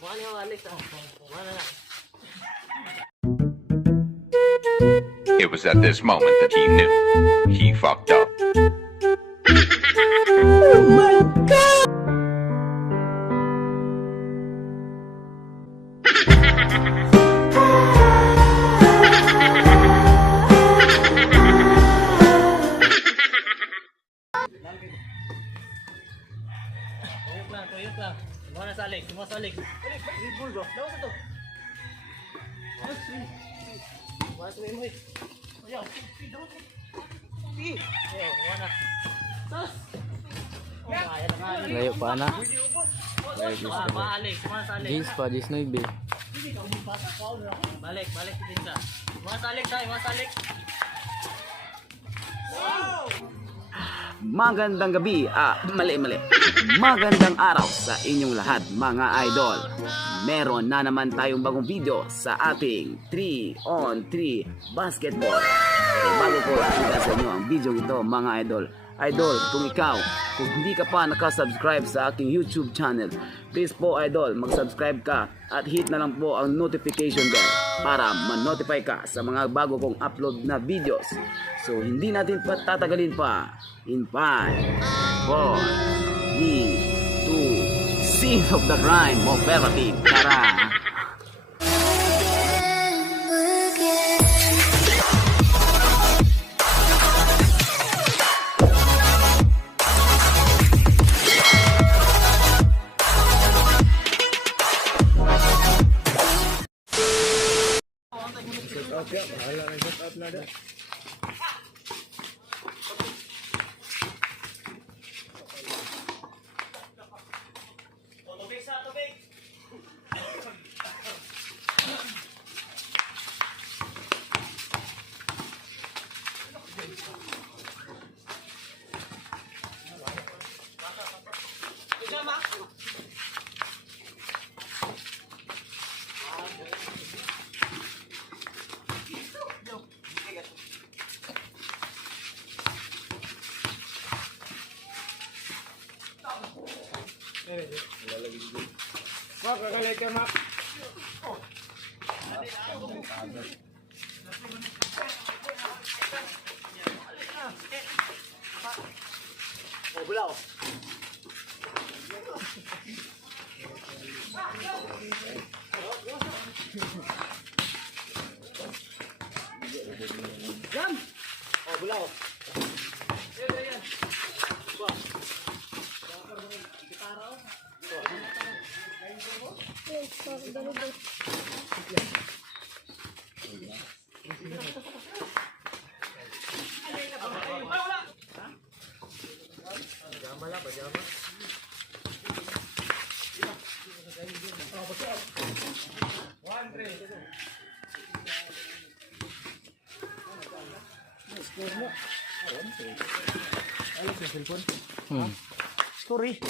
It was at this moment that he knew he fucked up. Tuyok lang. Semua na salik, semua salik. Balik, Red Bull bro. Lawas ito. Wala sa mo eh. Ayaw, daw. Ayaw, semua na. Sus! Kaya na nga. Layo pa na. Balik, semua salik. Jeans pa, jeans 9. Balik si Tinsa. Semua salik tayo, semua salik. Magandang gabi, mali. Magandang araw sa inyong lahat mga idol. Meron na naman tayong bagong video sa ating 3-on-3 basketball. So, bago ko ipakita sa inyo ang video ito mga idol. Idol, kung hindi ka pa nakasubscribe sa aking YouTube channel, please po idol, mag-subscribe ka at hit na lang po ang notification bell para ma-notify ka sa mga bago kong upload na videos. So hindi natin patatagalin pa. In 5, 4, 3, 2, scene of the crime operative. Tara! Story.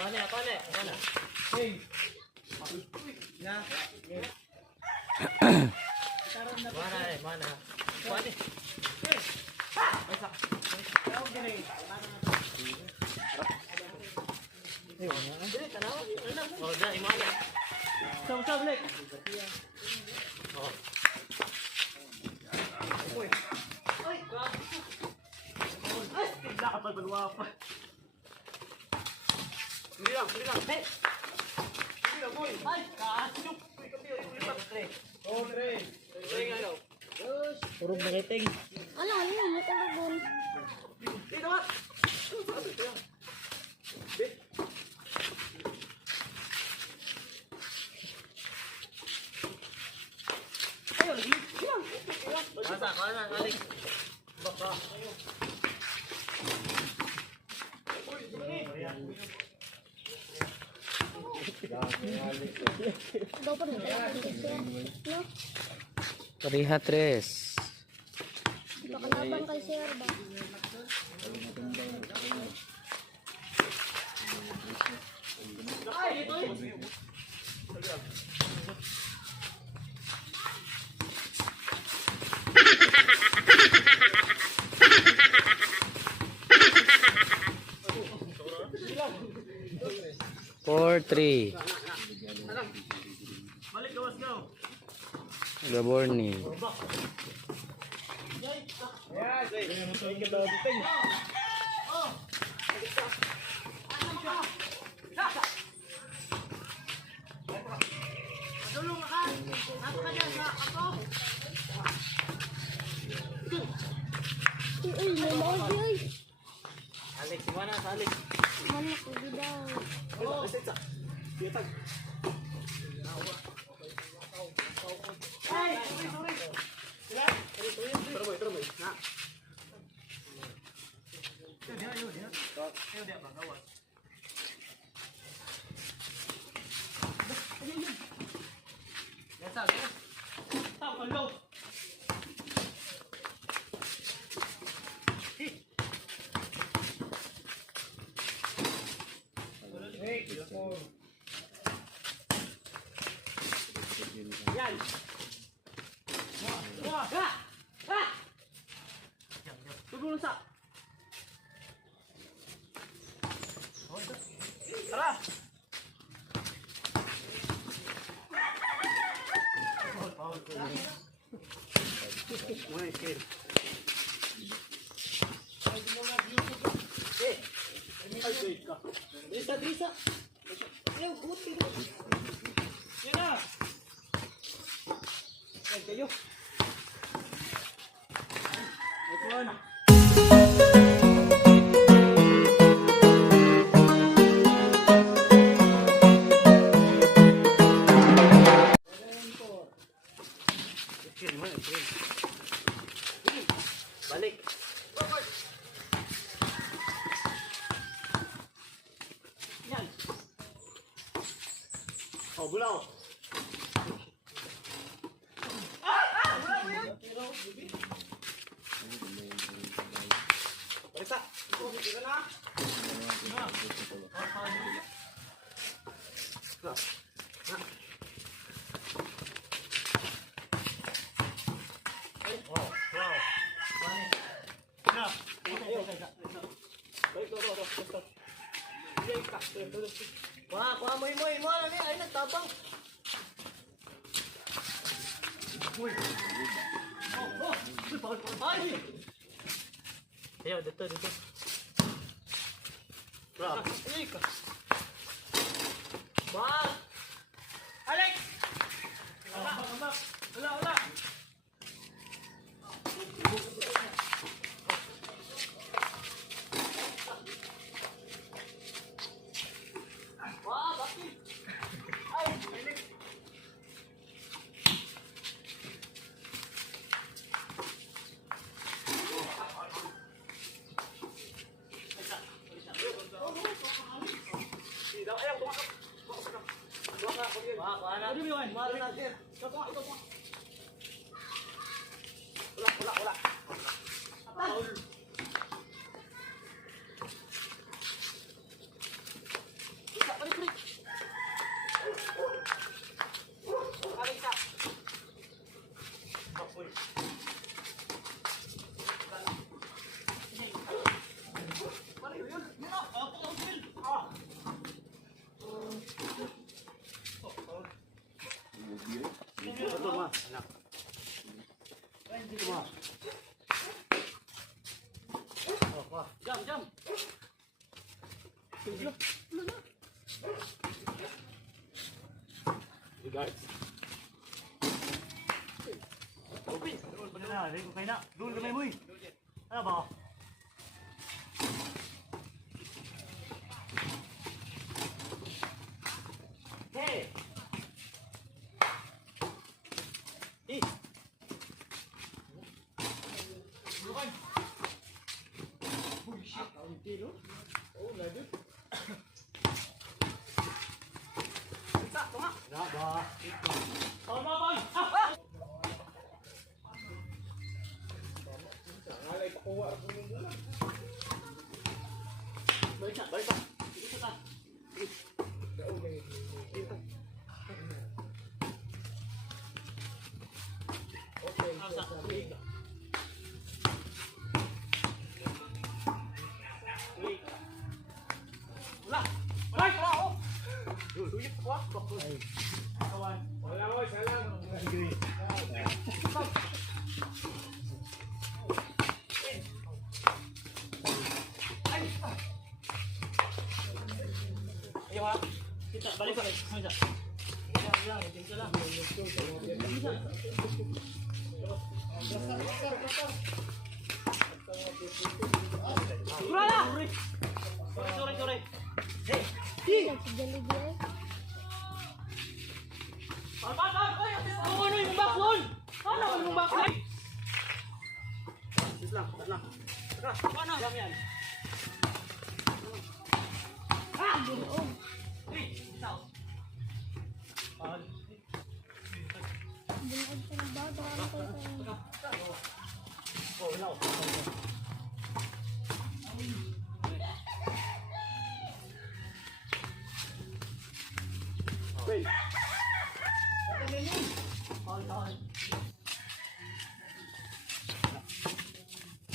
Mana? Hey. Mana? Pwede. Oh, dah imana. Sama-sama balik. Oh. Turun mengeting. Ano mo kulubon? Dito ba? Ayo lagi. Mana, balik. Baka. Daw pa rin tayo. No? Pariha 3. Bakalaban kay Sir ba? Ay, dito eh. Number 3. Balik, gawas go. Gaborni. Uy, may maogi uy. Alex, mana sa Alex? Manak, hindi daw. Drisa. Ayaw, buti. Yan na. Yan kayo. Ito na. Balik. Yan. Oh, bulaw. Balita. Ito na. Wah, kuha mo ano ni, ay nagtabang. Uy. Ay. Ayo, dito. Bra. Ay ka. Bang. Alex. Wala. Jam. Guys. Open. Doon kamay mo. Ano ba? Hey. Ayaw ha. Kita, balik ka. Isa. Ito lang. Suraya! Sorry. Hey! Ano yung back doon? Ano yung back doon? Islang. Ano? Jam yan.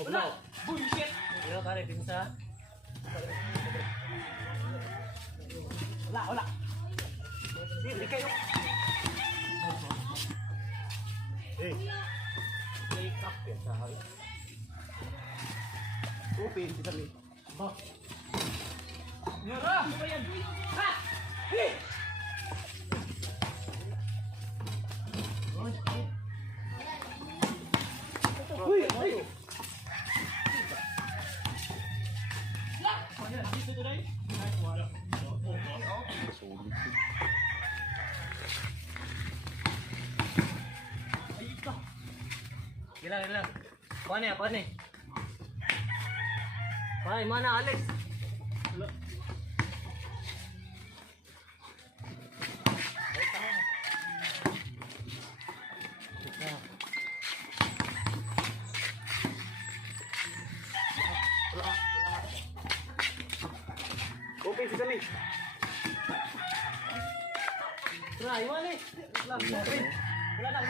Wala! Bullshit! Wala ka rin, pinsa. Wala. Hindi kayo. Hey. Play up ya sa hari. Open kita ni. Ba. Nyara, apa yan? Ha! Hey! Uy, ay. Dito to dai. Gila. Kuha ni. Ay, mana Alex? Okay, sisa ni. Try, mana? Wala na.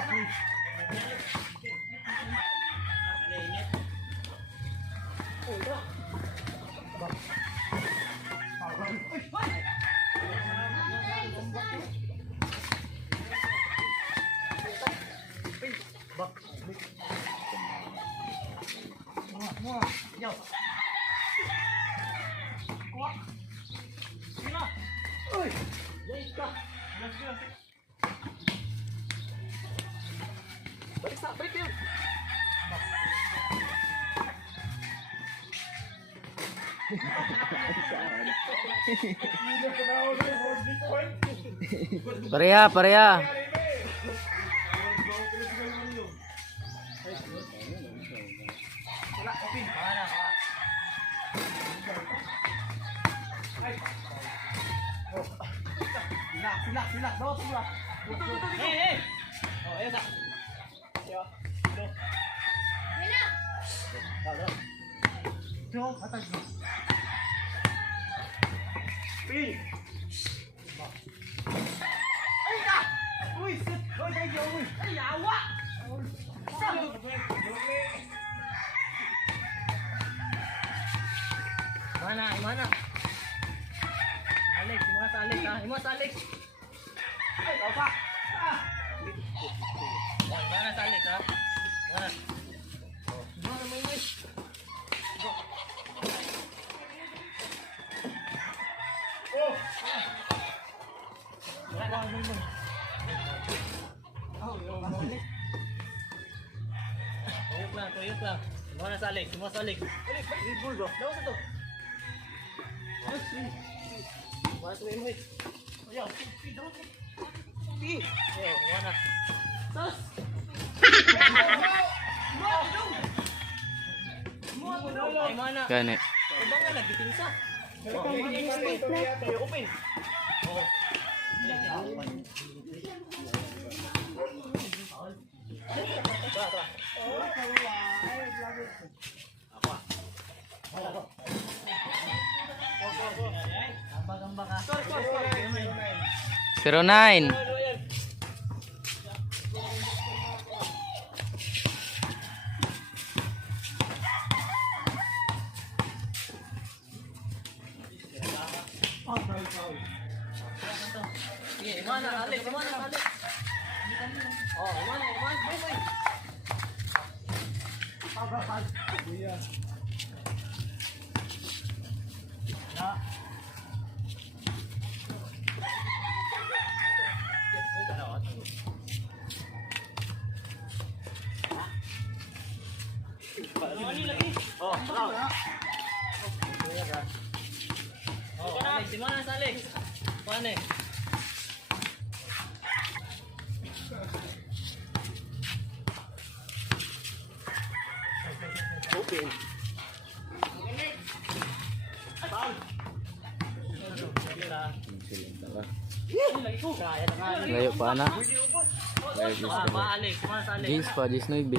Balik yun. Pareha. Sila. Bawa semua. Hey. Oh, ayo tak. Yo. Jom, atas ni. Pin. Ay ka. Uy, sit. Hoy, dai jauh. Ay, awak. Mana? Alex, Imas Alex. Ay, apa? Mana sa Alex ha? Mana? Mana mo Imas? Oh. Wala mo mo. Tuyok lang. Mana sa Alex? Alex, Red Bull bro. Daw sa to. Mas mo. Ayaw, mana? Tos. Ay, mana? Gani. Iba nga nagbitin sa. Open. Oo. Gamba ka. Sorry. 09. Sige, Imana, Alex, Imana, Alex. Oh, Imana, boy, boy. Oh, Alex, Imana sa Alex. Paano eh? Layo pa na. Alex, Imana sa Alex. Jeans pa, jeans no ibe.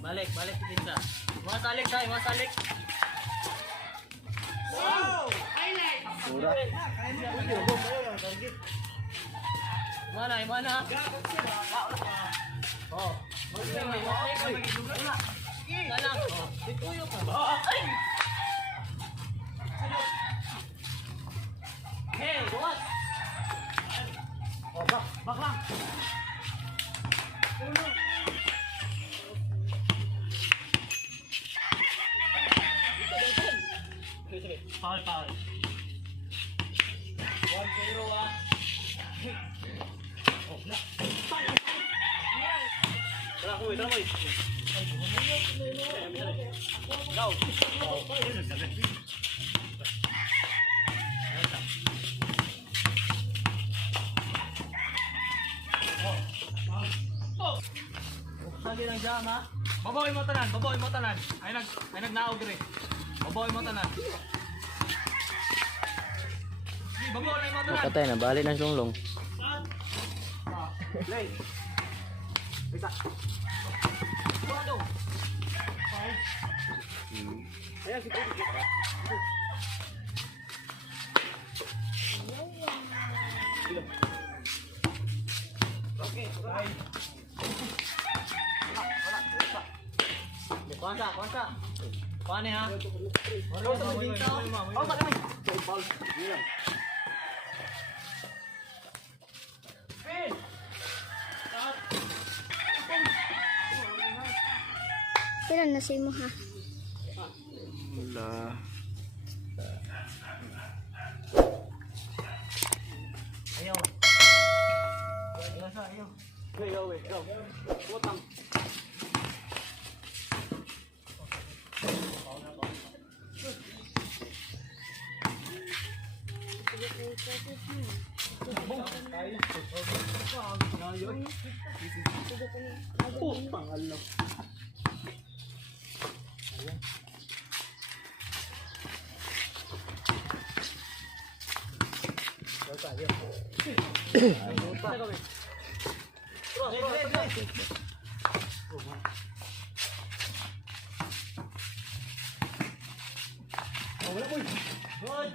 Balik si Tinda. Imana sa Alex ha, Imana sa Alex. Imana. Oh. Dalang. Oh, dituyo ka. Hey, what? Oh, back lang. Foul. 1-0 ah. Tara, boy. Go. Sali lang jam ha. Babawi mo tanan. Ay nagnaog dire. Babawi mo tanan. Babawi mo tanan. Patay na, bali na sulong. Play. Bisa. Buado. Ayan si Pudi. Okay, bye. Kuansa. Paano ha? Oh, patay. Kailan na sa imo ha? Wala. Ayaw. Go. Butang. Good.